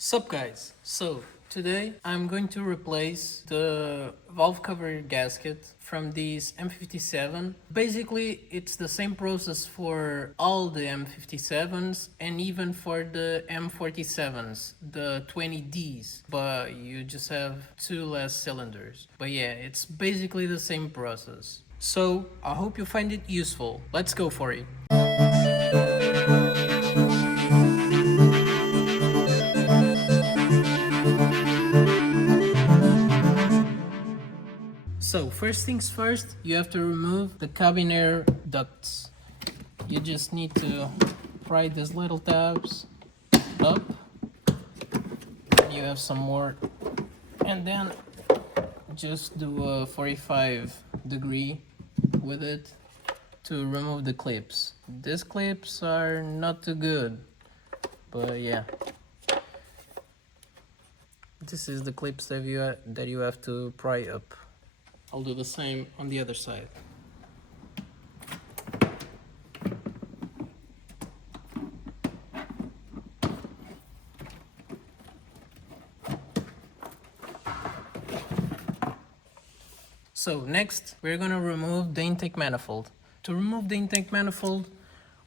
Sup guys, so today I'm going to replace the valve cover gasket from this M57. Basically it's the same process for all the M57s and even for the M47s, the 20Ds, but you just have two less cylinders. But yeah, it's basically the same process. So I hope you find it useful. Let's go for it. So first things first, you have to remove the cabin air ducts. You just need to pry these little tabs up. You have some more, and then just do a 45-degree with it to remove the clips. These clips are not too good, but yeah. This is the clips that you have to pry up. I'll do the same on the other side. So next, we're gonna remove the intake manifold. To remove the intake manifold,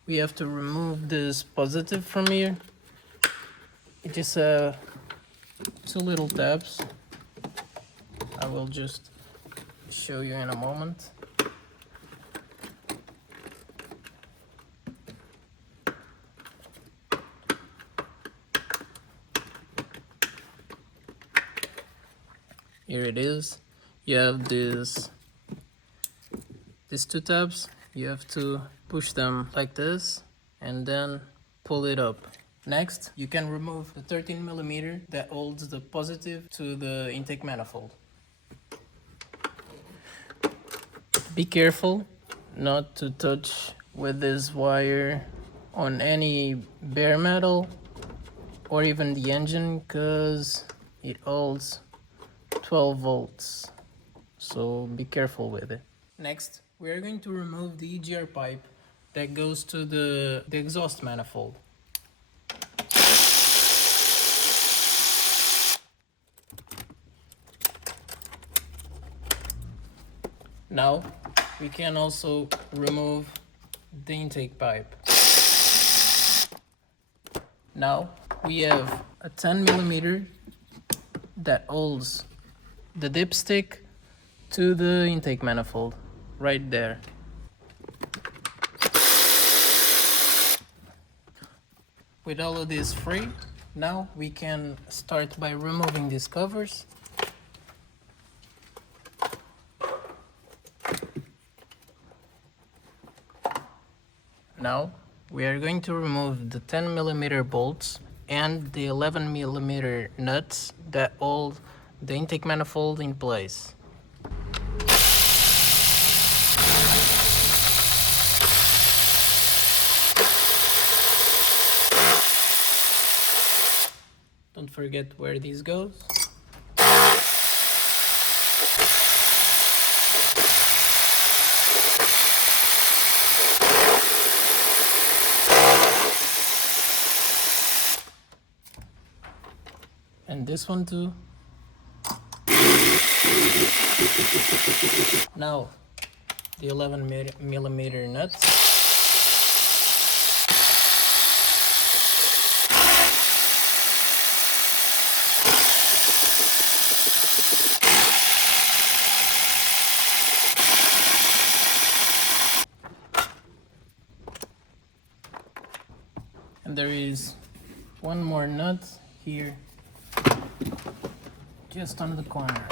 we have to remove this positive from here. It is two little tabs. I will just show you in a moment. Here it is. You have these two tabs. You have to push them like this and then pull it up. Next, you can remove the 13mm that holds the positive to the intake manifold. Be careful not to touch with this wire on any bare metal or even the engine, because it holds 12 volts, so be careful with it. Next, we are going to remove the EGR pipe that goes to the exhaust manifold. Now we can also remove the intake pipe. Now we have a 10mm that holds the dipstick to the intake manifold right there. With all of this free, now we can start by removing these covers. Now we are going to remove the 10mm bolts and the 11mm nuts that hold the intake manifold in place. Don't forget where this goes. And this one too. Now the 11mm nuts. And there is one more nut here, just on the corner.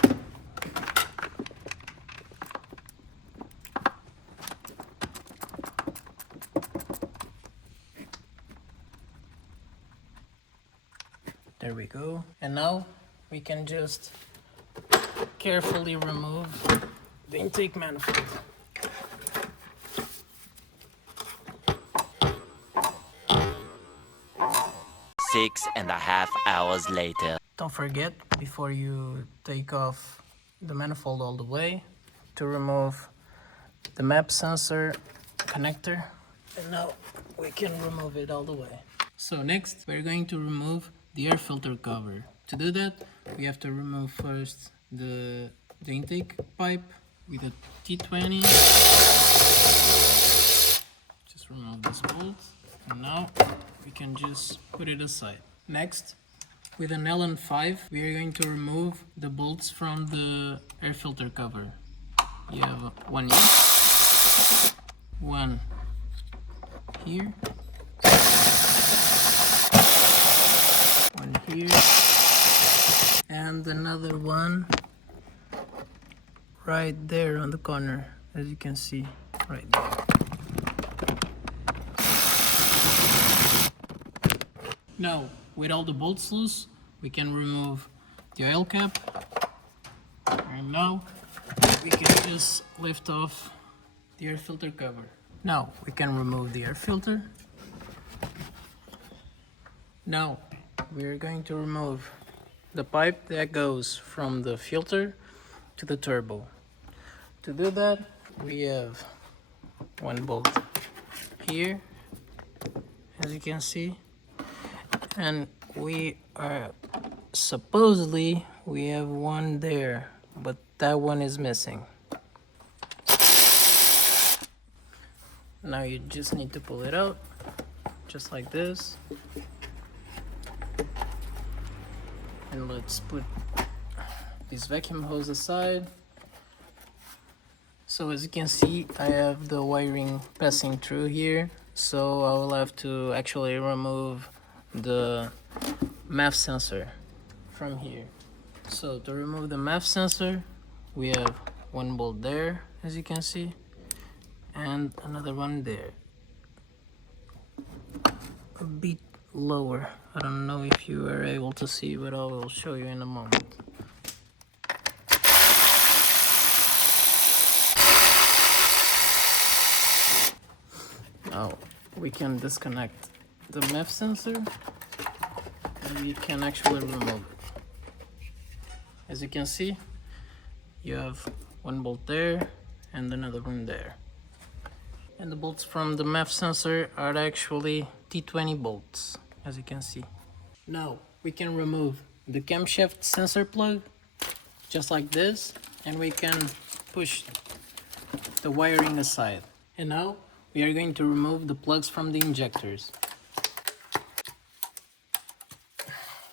There we go. And now we can just carefully remove the intake manifold. Six and a half hours later. Don't forget, before you take off the manifold all the way, to remove the map sensor connector. And now we can remove it all the way. So next, we're going to remove the air filter cover. To do that, we have to remove first the intake pipe with a T20. Just remove this bolt, and now we can just put it aside. Next, with an Allen 5, we are going to remove the bolts from the air filter cover. You have one here, one here, one here, and another one right there on the corner, as you can see, right there. Now, with all the bolts loose, we can remove the oil cap, and now we can just lift off the air filter cover. Now we can remove the air filter. Now we are going to remove the pipe that goes from the filter to the turbo. To do that, we have one bolt here, as you can see, and we have one there, but that one is missing. Now you just need to pull it out, just like this. And let's put this vacuum hose aside. So as you can see, I have the wiring passing through here, so I will have to actually remove the MAF sensor from here. So to remove the MAF sensor, we have one bolt there, as you can see, and another one there, a bit lower. I don't know if you are able to see, but I will show you in a moment. Now we can disconnect the MAF sensor and we can actually remove it. As you can see, you have one bolt there and another one there. And the bolts from the MAF sensor are actually T20 bolts, as you can see. Now we can remove the camshaft sensor plug, just like this, and we can push the wiring aside. And now we are going to remove the plugs from the injectors.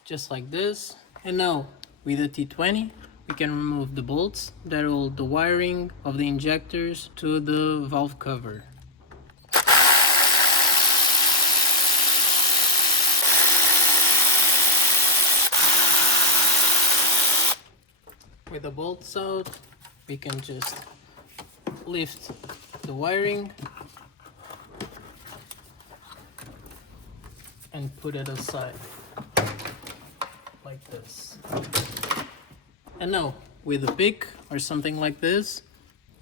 Just like this. And now with the T20, we can remove the bolts that hold the wiring of the injectors to the valve cover. With the bolts out, we can just lift the wiring and put it aside like this. And now with a pick or something like this,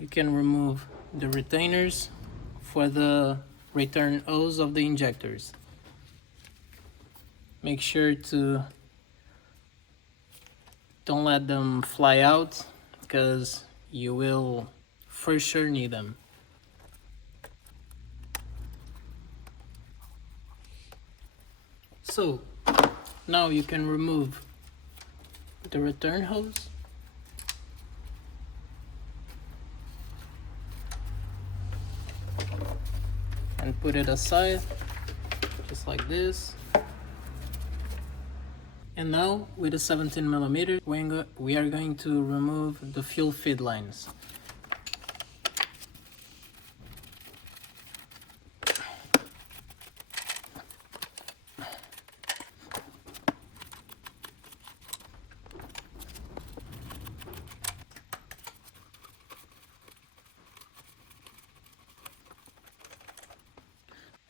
you can remove the retainers for the return hose of the injectors. Make sure to don't let them fly out, because you will for sure need them. So now you can remove the return hose and put it aside, just like this. And now with a 17mm, we are going to remove the fuel feed lines.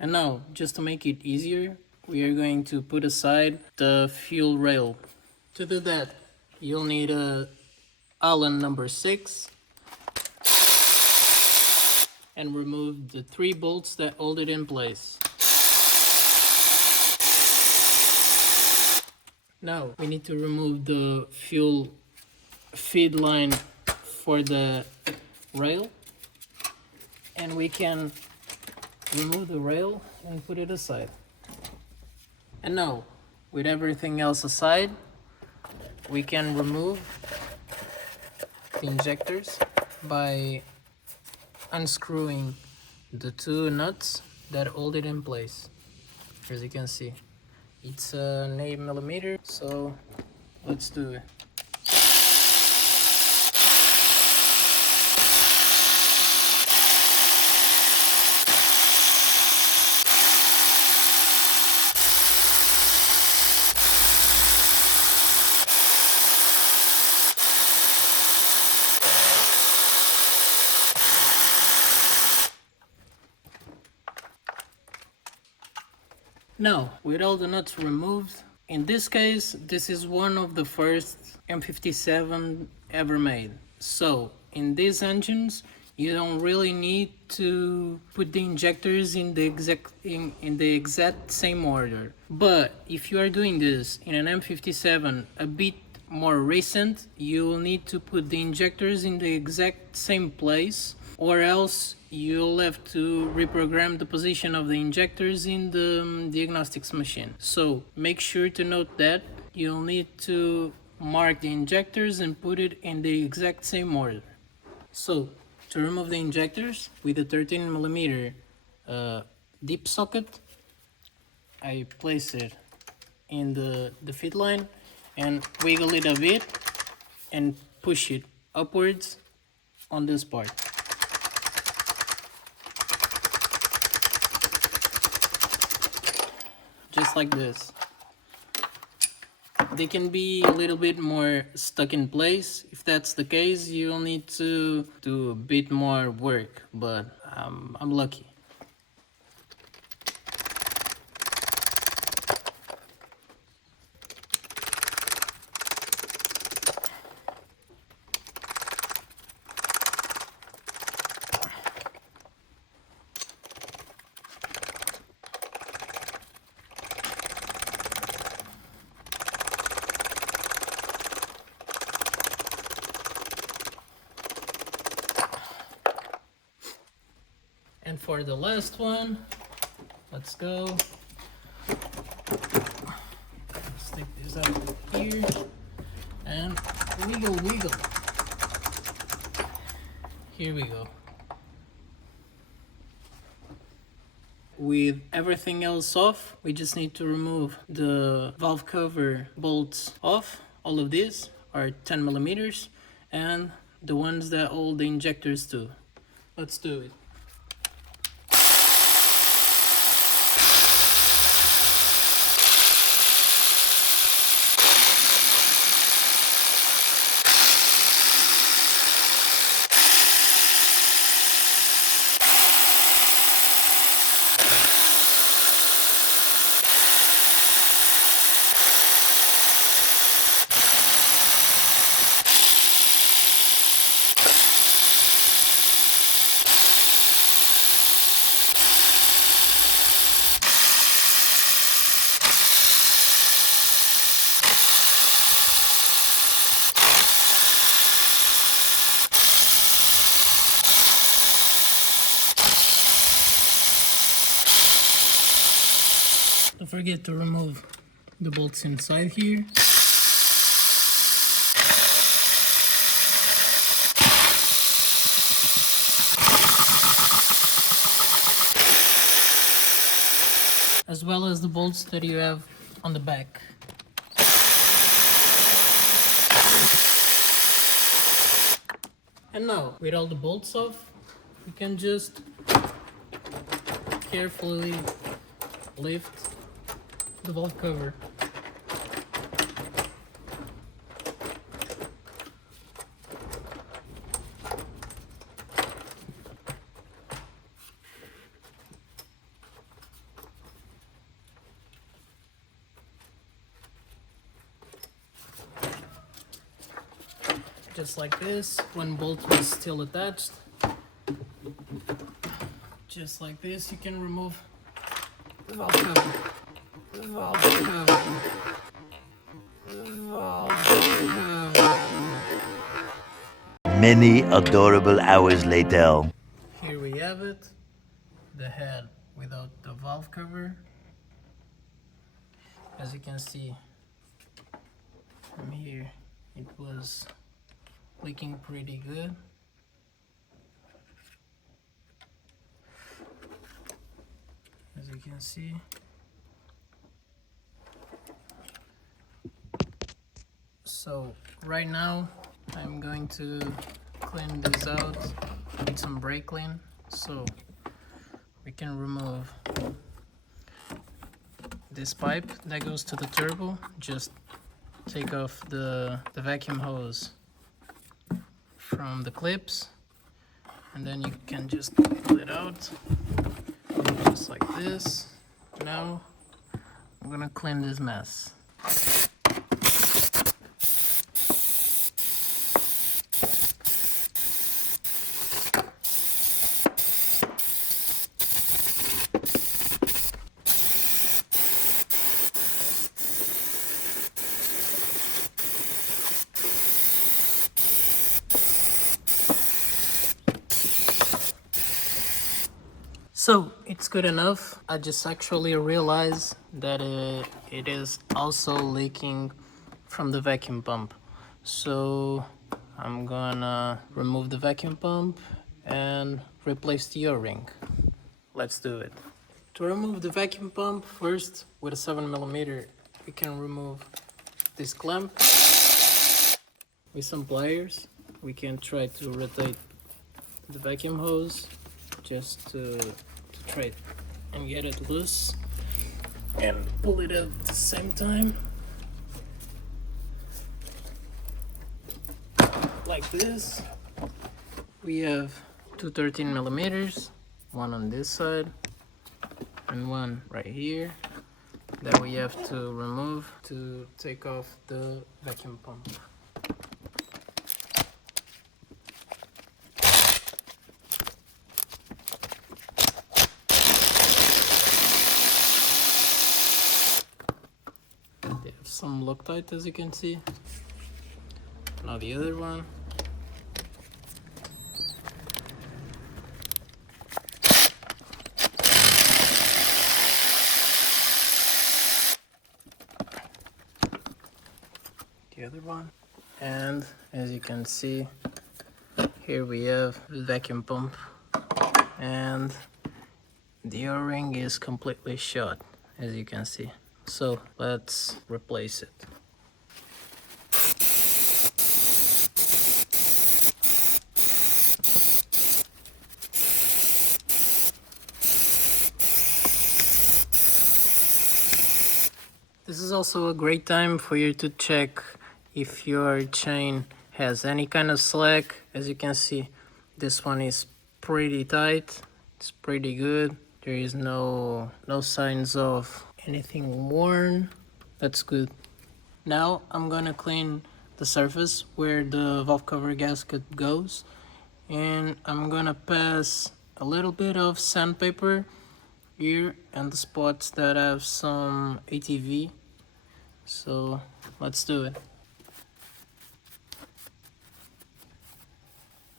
And now, just to make it easier, we are going to put aside the fuel rail. To do that, you'll need a Allen number 6 and remove the 3 bolts that hold it in place. Now we need to remove the fuel feed line for the rail, and we can remove the rail and put it aside. And now with everything else aside, we can remove the injectors by unscrewing the two nuts that hold it in place. As you can see, it's an 8mm, so let's do it. Now, with all the nuts removed, in this case, this is one of the first M57 ever made. So, in these engines, you don't really need to put the injectors in the exact same order. But if you are doing this in an M57 a bit more recent, you will need to put the injectors in the exact same place, or else you'll have to reprogram the position of the injectors in the diagnostics machine. So make sure to note that you'll need to mark the injectors and put it in the exact same order. So to remove the injectors with a 13mm deep socket, I place it in the feed line and wiggle it a bit and push it upwards on this part. Just like this. They can be a little bit more stuck in place. If that's the case, you'll need to do a bit more work, but I'm lucky. And for the last one, let's go. Stick this out here and wiggle, wiggle. Here we go. With everything else off, we just need to remove the valve cover bolts off. All of these are 10mm, and the ones that hold the injectors too. Let's do it. Don't forget to remove the bolts inside here. As well as the bolts that you have on the back. And now, with all the bolts off, you can just carefully lift the valve cover. Just like this, one bolt was still attached. Just like this, you can remove the valve cover. The valve cover. The valve cover. Many adorable hours later. Here we have it. The head without the valve cover. As you can see from here, it was leaking pretty good. As you can see. So right now I'm going to clean this out with some brake clean so we can remove this pipe that goes to the turbo. Just take off the vacuum hose from the clips, and then you can just pull it out just like this. Now I'm gonna clean this mess. So it's good enough. I just actually realized that it is also leaking from the vacuum pump. So I'm gonna remove the vacuum pump and replace the O-ring. Let's do it. To remove the vacuum pump, first with a 7mm, we can remove this clamp with some pliers. We can try to rotate the vacuum hose just to try and get it loose and pull it at the same time, like this. We have two 13mm, one on this side and one right here, that we have to remove to take off the vacuum pump. They have some Loctite, as you can see. Now the other one. The other one. And as you can see, here we have the vacuum pump, and the O-ring is completely shot, as you can see. So let's replace it. This is also a great time for you to check if your chain has any kind of slack. As you can see, this one is pretty tight. It's pretty good. There is no signs of anything worn. That's good. Now I'm gonna clean the surface where the valve cover gasket goes, and I'm gonna pass a little bit of sandpaper here and the spots that have some ATV. So let's do it.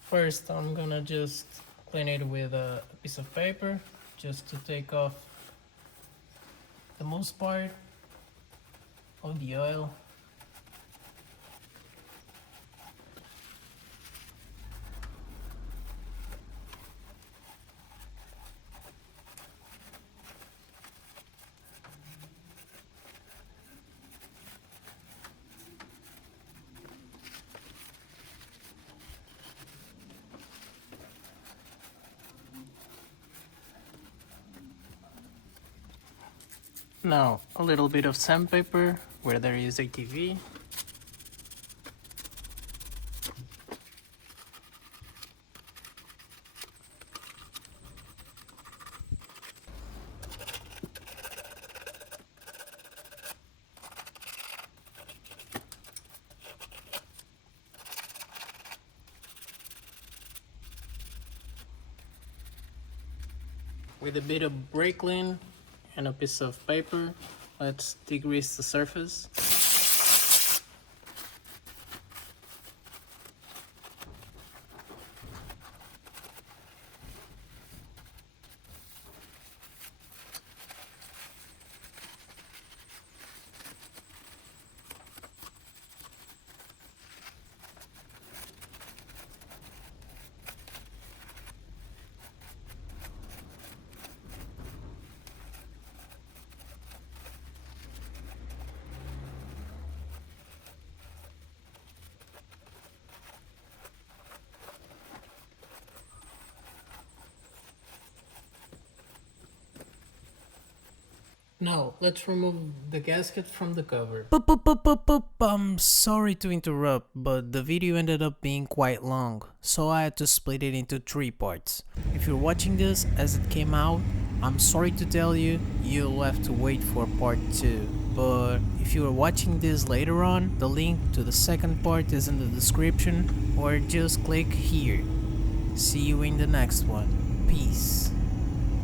First I'm gonna just clean it with a piece of paper just to take off the most part of the oil. Now a little bit of sandpaper where there is ATV. With a bit of brake clean and a piece of paper, let's degrease the surface. Now, let's remove the gasket from the cover. I'm sorry to interrupt, but the video ended up being quite long, so I had to split it into 3 parts. If you're watching this as it came out, I'm sorry to tell you, you'll have to wait for part 2. But if you are watching this later on, the link to the second part is in the description, or just click here. See you in the next one. Peace.